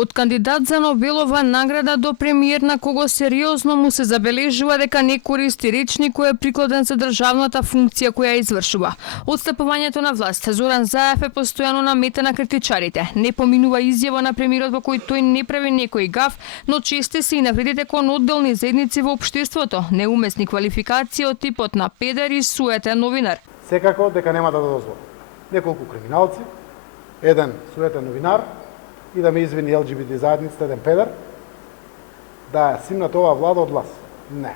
Од кандидат за Нобелова награда до премиер на кого сериозно му се забележува дека не користи речник кој е прикладен за државната функција која извршува. Отстапувањето на власт Зоран Заев е постојано на мета на критичарите. Не поминува изјава на премиерот во кој тој не прави некој гаф, но чести се и навредите кон одделни заедници во општеството, неумесни квалификации од типот на педер и суетен новинар. Секако дека нема да дозволи неколку криминалци, еден суетен новинар и да ме извини ЛГБТ заедницата, еден педер, да симнат оваа влада од власт. Не.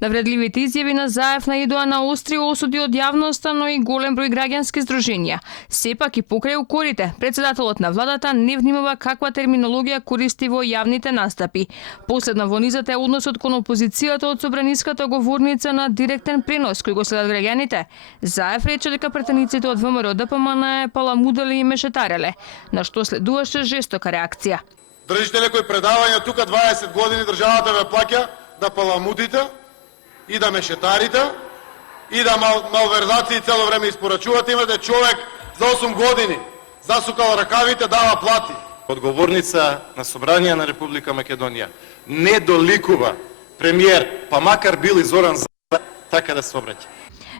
Навредливите изјави на Заев наидоа на остри осуди од јавноста, но и голем број граѓански здруженија. Сепак и покрај укорите, председателот на владата не внимава каква терминологија користи во јавните настапи. Последно во низот е односот кон опозицијата од собраниската говорница на директен пренос кој го следат граѓаните. Заев рече дека претениците од ВМРО ДПМН паламудели и мешетареле, на што следуваше жестока реакција. Држите некои предавања тука 20 години државата ве плаќа да паламудите и да мешетарите и да малверзации цело време испорачувате. Имате човек за 8 години засукал ракавите, дава плати. Одговорница на Собрание на Република Македонија не доликува премиер, па макар бил и Зоран Заев, така да се обраќа.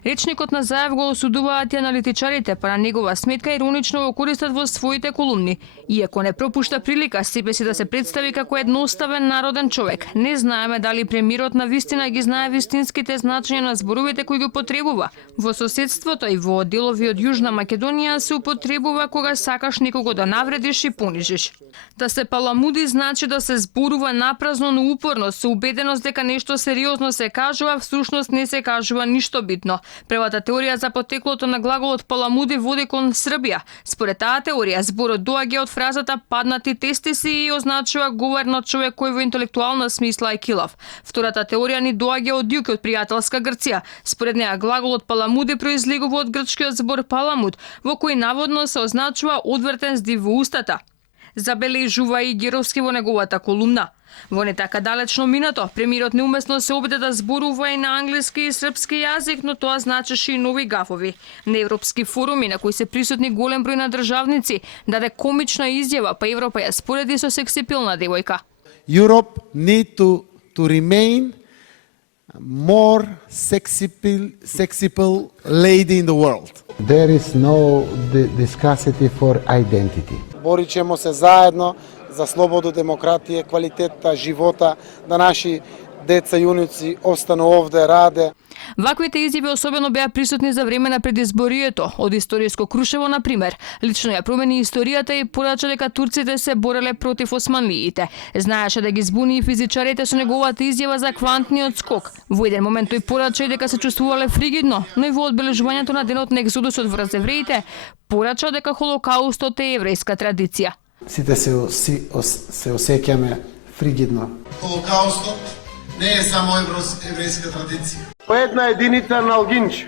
Речникот на Заев го осудуваат и аналитичарите, па на негова сметка иронично го користат во своите колумни. Иако не пропушта прилика себе си да се представи како едноставен народен човек, не знаеме дали премиерот на вистина ги знае вистинските значења на зборовите кои ги употребува. Во соседството и во делови од Јужна Македонија се употребува кога сакаш некого да навредиш и понижиш. Да се паламуди значи да се зборува напразно, но упорно, со убеденост дека нешто сериозно се кажува, всушност не се кажува ништо битно. Првата теорија за потеклото на глаголот паламуди води кон Србија. Според таа теорија, зборот доаѓа од фразата паднати тестиси и означува говор на човек кој во интелектуална смисла е килав. Втората теорија ни доаѓа од југ, од пријателска Грција. Според неа глаголот паламуди произлегува од грчкиот збор паламуд, во кој наводно се означува одвртен здив во устата. Забележува и Геровски во неговата колумна. Во не така далечно минато, премиерот неумесно се обиде да зборува и на англиски и српски јазик, но тоа значеше и нови гафови. На европски форуми на кои се присутни голем број на државници, даде комична изјава, па Европа ја спореди со сексипилна девојка. Europe need to remain more sexipil lady in the world. There is no discussity for identity. Боричемо се заедно за слободу, демократија, квалитета живота да наши деца и уници остану овде, раде. Ваквите изјави особено беа присутни за време на предизборието. Од историско Крушево, на пример, лично ја промени историјата и порача дека турците се бореле против османлиите. Знаеше да ги збуни и физичарите со неговата изјава за квантниот скок. Во еден момент тој порача и дека се чувствувале фригидно, но и во одбележувањето на денот на екзодусот врз евреите, порача дека Холокаустот е еврејска традиција. Сите се осеќаме фригидно. Холокаустот не е само еврејска традиција. По една единица на алгинч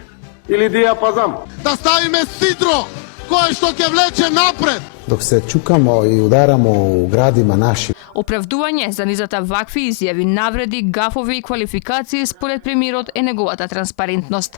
или диапазам. Да ставиме сидро кое што ќе влече напред. Док се чукамо и ударамо у градима наши. Оправдување за низата вакви изјави, навреди, гафови и квалификации според премиерот е неговата транспарентност.